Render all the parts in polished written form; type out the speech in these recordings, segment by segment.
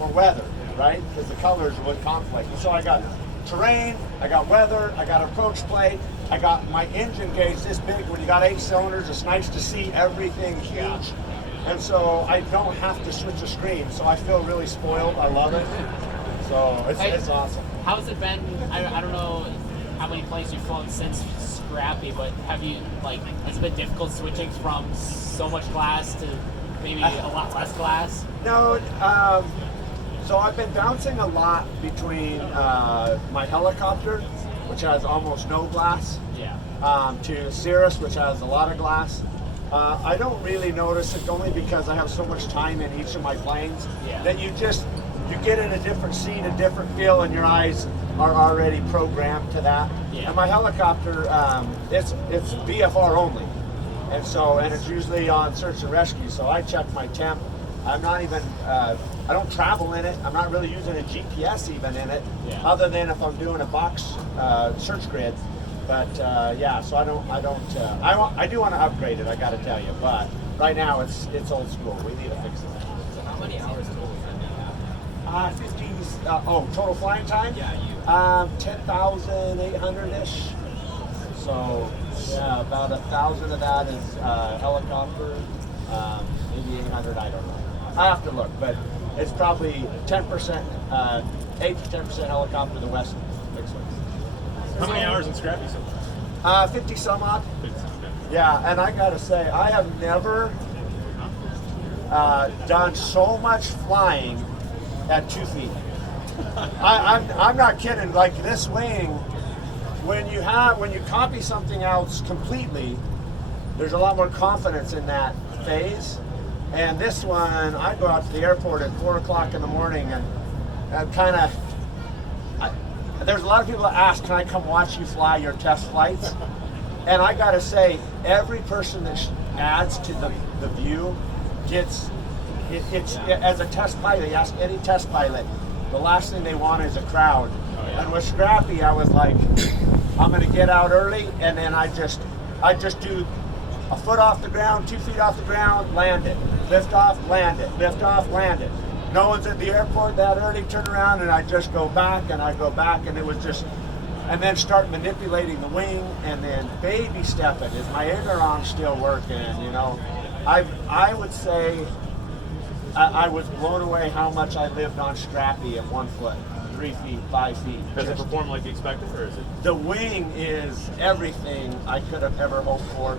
or weather, right? Because the colors would conflict. And so I got terrain, I got weather, I got approach plate, I got my engine gauge this big. When you got 8 cylinders, it's nice to see everything huge. And so I don't have to switch a screen. So I feel really spoiled. I love it. So it's awesome. How's it been? I don't know how many planes you've flown since Scrappy, but have you, like, has it been difficult switching from so much glass to maybe a lot less glass? No, so I've been bouncing a lot between my helicopter, which has almost no glass, to Cirrus, which has a lot of glass. I don't really notice it, only because I have so much time in each of my planes that you get in a different seat, a different feel, and your eyes are already programmed to that. And my helicopter, it's VFR only. And it's usually on search and rescue. So I check my temp. I'm not even, I don't travel in it. I'm not really using a GPS even in it, other than if I'm doing a box search grid. But so I do want to upgrade it, I got to tell you. But right now it's old school. We need to fix it. So how many hours total time do you have? 15, total flying time? Yeah, you. 10,800-ish. So, yeah, about 1,000 of that is helicopter, maybe 800, I don't know. I have to look, but it's probably 10%, 8 to 10% helicopter, the West fixed wings. How many hours in Scrappy so far? 50 some odd. Yeah, and I gotta say, I have never done so much flying at 2 feet. I'm not kidding. Like this wing, when you copy something else completely, there's a lot more confidence in that phase. And this one, I go out to the airport at 4 o'clock in the morning, and there's a lot of people that ask, can I come watch you fly your test flights? And I gotta say, every person that adds to the view gets, as a test pilot, you ask any test pilot, the last thing they want is a crowd. And with Scrappy, I was like, I'm gonna get out early, and then I just do a foot off the ground, 2 feet off the ground, land it. Lift off, land it. Lift off, land it. No one's at the airport that early, turn around, and I just go back, and it was just, and then start manipulating the wing, and then baby stepping. Is my aileron still working? You know, I would say I was blown away how much I lived on Scrappy at 1 foot, 3 feet, 5 feet. Does it perform like you expected, or is it? The wing is everything I could have ever hoped for.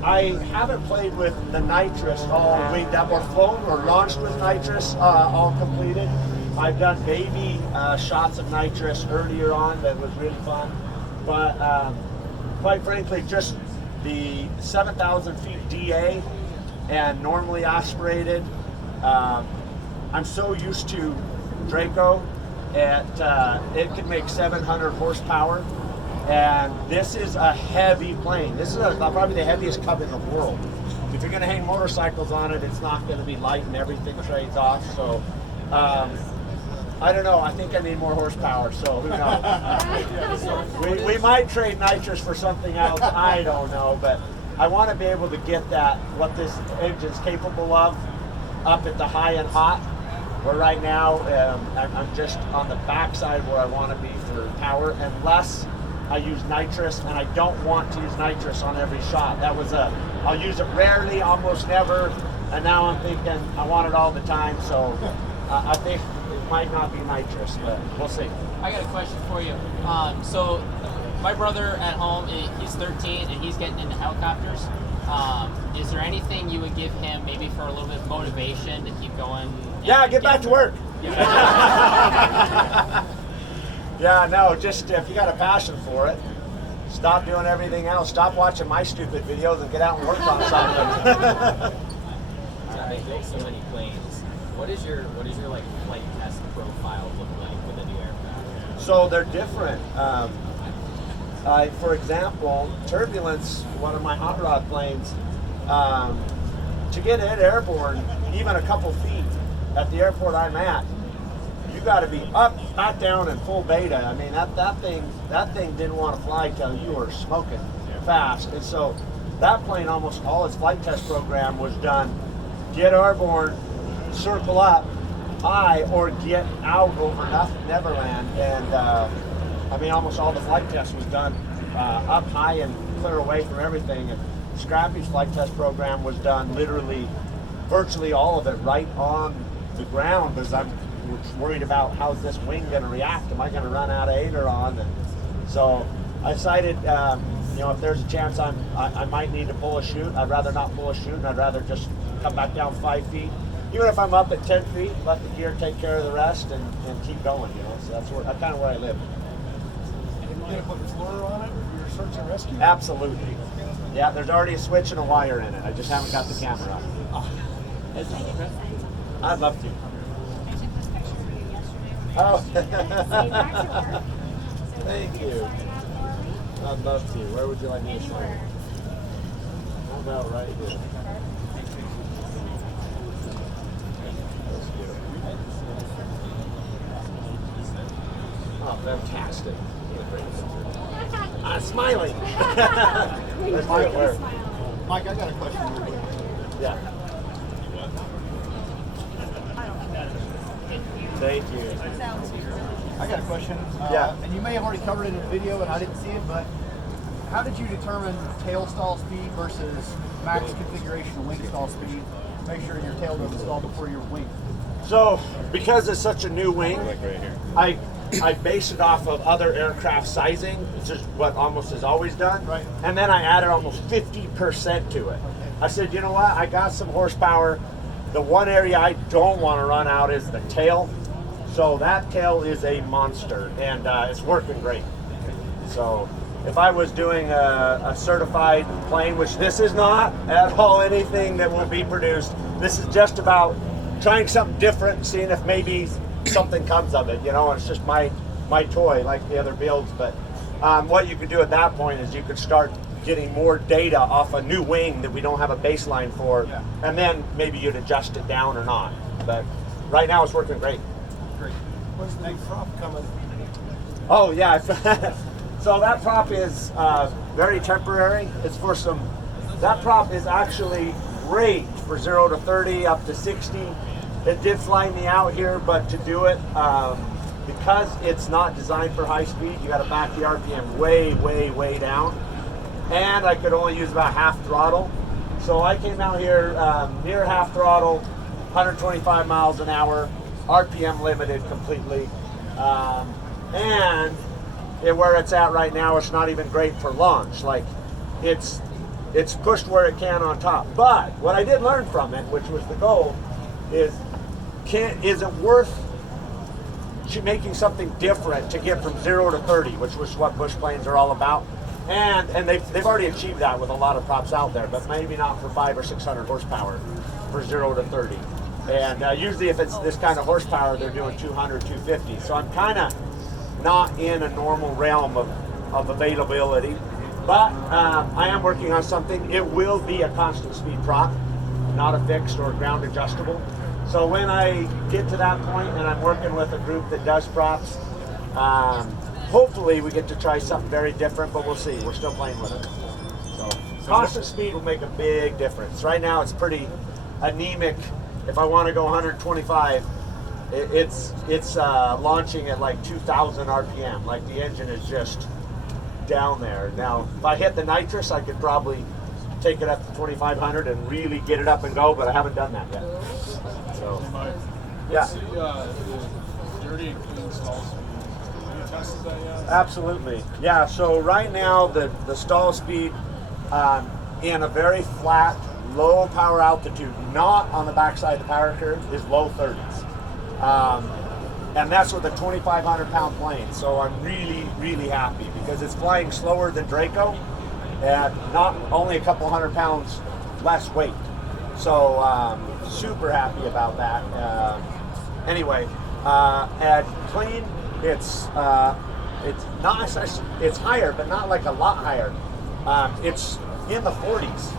I haven't played with the nitrous all the way that were flown or launched with nitrous all completed. I've done baby shots of nitrous earlier on that was really fun. But quite frankly, just the 7,000 feet DA and normally aspirated. I'm so used to Draco it can make 700 horsepower. And this is a heavy plane. This is probably the heaviest Cub in the world. If you're going to hang motorcycles on it, it's not going to be light and everything trades off. So, I don't know. I think I need more horsepower. So who knows? we might trade nitrous for something else. I don't know, but I want to be able to get what this engine's capable of, up at the high and hot. Where right now I'm just on the backside where I want to be for power, unless I use nitrous, and I don't want to use nitrous on every shot. I'll use it rarely, almost never, and now I'm thinking I want it all the time, so I think it might not be nitrous, but we'll see. I got a question for you. So my brother at home, he's 13, and he's getting into helicopters. Is there anything you would give him maybe for a little bit of motivation to keep going? Yeah, get back to work. Yeah, no, just if you got a passion for it, stop doing everything else. Stop watching my stupid videos and get out and work on something. They built so many planes. What is your like flight test profile look like with a new aircraft? So they're different. For example, Turbulence, one of my hot rod planes, to get it airborne, even a couple feet at the airport I'm at, you got to be up, back down, and full beta. I mean, that thing didn't want to fly till you were smoking fast. And so that plane, almost all its flight test program was done. Get airborne, circle up high or get out over Neverland. And I mean, almost all the flight test was done up high and clear away from everything. And Scrappy's flight test program was done literally, virtually all of it right on the ground, because I'm worried about how's this wing going to react. Am I going to run out of aileron? And so I decided, you know, if there's a chance I might need to pull a chute, I'd rather not pull a chute, and I'd rather just come back down 5 feet. Even if I'm up at 10 feet, let the gear take care of the rest and keep going, you know. So that's kind of where I live. And you're going to put floor on it for your search and rescue? Absolutely. Yeah, there's already a switch and a wire in it. I just haven't got the camera up. I'd love to. I took this picture for you yesterday. Oh. Say back to work. So Thank can you. sign up for me? I'd love to. Where would you like me to sign? Anywhere. How about right here? Oh, fantastic. I'm smiling. That's my word. Mike, I got a question for you. Yeah. Thank you. I got a question. Yeah. And you may have already covered it in the video and I didn't see it, but how did you determine tail stall speed versus max configuration of wing stall speed? Make sure your tail doesn't stall before your wing. So, because it's such a new wing, Like right here. I base it off of other aircraft sizing, which is what Almost has always done. Right. And then I added almost 50% to it. I said, you know what? I got some horsepower. The one area I don't want to run out is the tail. So that tail is a monster, and it's working great. So if I was doing a certified plane, which this is not at all anything that will be produced, this is just about trying something different, seeing if maybe something comes of it, you know. And it's just my toy, like the other builds. But what you could do at that point is you could start getting more data off a new wing that we don't have a baseline for, Yeah. and then maybe you'd adjust it down or not. But right now it's working great. Great. When's the big prop coming? Oh yeah, so that prop is very temporary. It's for some. That prop is actually great for 0 to 30, up to 60. It did fly me out here, but to do it, because it's not designed for high speed, you got to back the RPM way, way, way down. And I could only use about half throttle. So I came out here near half throttle, 125 miles an hour, RPM limited completely. And where it's at right now, it's not even great for launch. Like, it's pushed where it can on top. But what I did learn from it, which was the goal, is it worth making something different to get from 0 to 30, which was what bush planes are all about. And they've already achieved that with a lot of props out there, but maybe not for 500 or 600 horsepower for 0 to 30. And usually if it's this kind of horsepower, they're doing 200, 250. So I'm kind of not in a normal realm of availability. But I am working on something. It will be a constant speed prop, not a fixed or ground adjustable. So when I get to that point and I'm working with a group that does props, hopefully we get to try something very different, but we'll see. We're still playing with it. So constant speed will make a big difference. Right now it's pretty anemic. If I want to go 125, it's launching at like 2,000 RPM. Like the engine is just down there. Now, if I hit the nitrous, I could probably take it up to 2,500 and really get it up and go, but I haven't done that yet. So, yeah. What's the dirty and clean stall speed? Have you tested that yet? Absolutely. Yeah, so right now the stall speed in a very flat, low power altitude, not on the backside of the power curve, is low 30s. And that's with a 2,500 pound plane. So I'm really, really happy because it's flying slower than Draco and not only a couple 100 pounds less weight. So super happy about that. Anyway, and clean, it's not, it's higher, but not like a lot higher. It's in the 40s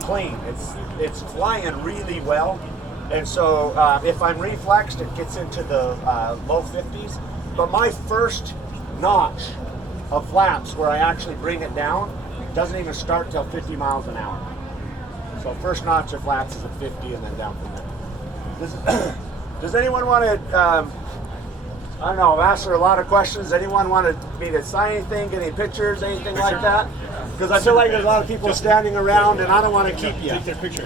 clean. It's flying really well. And so if I'm reflexed, it gets into the low 50s. But my first notch of flaps where I actually bring it down doesn't even start till 50 miles an hour. So first notch of flaps is at 50 and then down from there. Does anyone want to? I don't know. I've asked her a lot of questions. Anyone want me to sign anything, get any pictures, anything like that? Because I feel like there's a lot of people standing around, and I don't want to keep you. Take their picture.